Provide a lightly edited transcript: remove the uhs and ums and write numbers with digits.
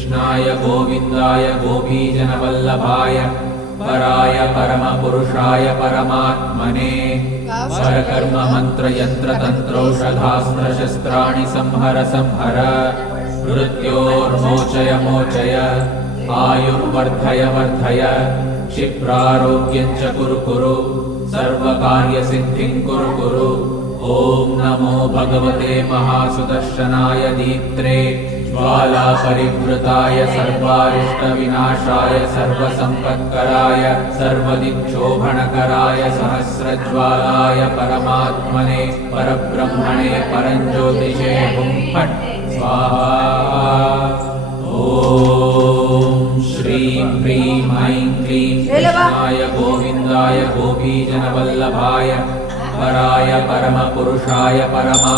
कृष्णाय गोविन्दाय गोपीजनवल्लभाय पराय परमपुरुषाय परमात्मने परकर्म मंत्र यंत्र तंत्रौषधास्त्र शस्त्राणि संहर संहर मृत्योर्मोचय मोचय आयुर्वर्धय वर्धय क्षिप्रारोग्यं च कुरु कुरु सर्वकार्यसिद्धिं कुरु कुरु। ॐ नमो भगवते महासुदर्शनाय दीप्त्रे ज्वालापरिवृताय सर्वारिष्टविनाशाय सर्वसम्पत्कराय सर्वदिक्षोभणकराय सहस्रज्वालाय परमात्मने परब्रह्मणे परञ्ज्योतिषे हुं फट् स्वाहा। ॐ श्रीं ह्रीं ऐं क्लीं कृष्णाय गोविन्दाय गोपीजनवल्लभाय पराय परमपुरुषाय परमा